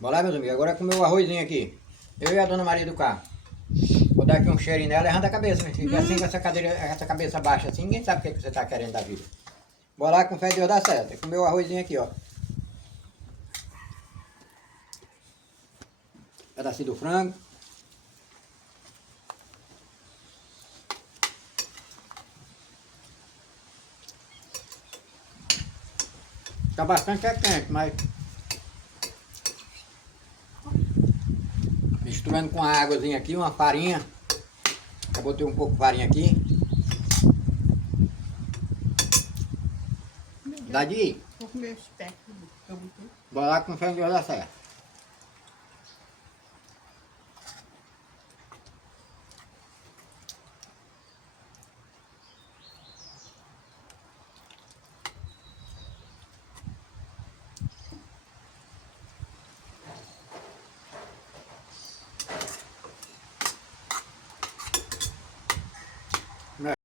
Bora lá, meus amigos. Agora comer o arrozinho aqui. Eu e a dona Maria do carro. Vou dar aqui um cheirinho nela e levanta a cabeça, né? Fica assim com essa cadeira, essa cabeça baixa assim, ninguém sabe o que, que você tá querendo da vida. Bora lá, com fé de Deus dá certo. Comer o arrozinho aqui, ó. Pedacinho do frango. Tá bastante quente, mas misturando com a águazinha aqui, uma farinha. Eu botei um pouco de farinha aqui. Dá de ir. Vou comer esse pé que eu botei. Bora lá com fé de Deus dá certo.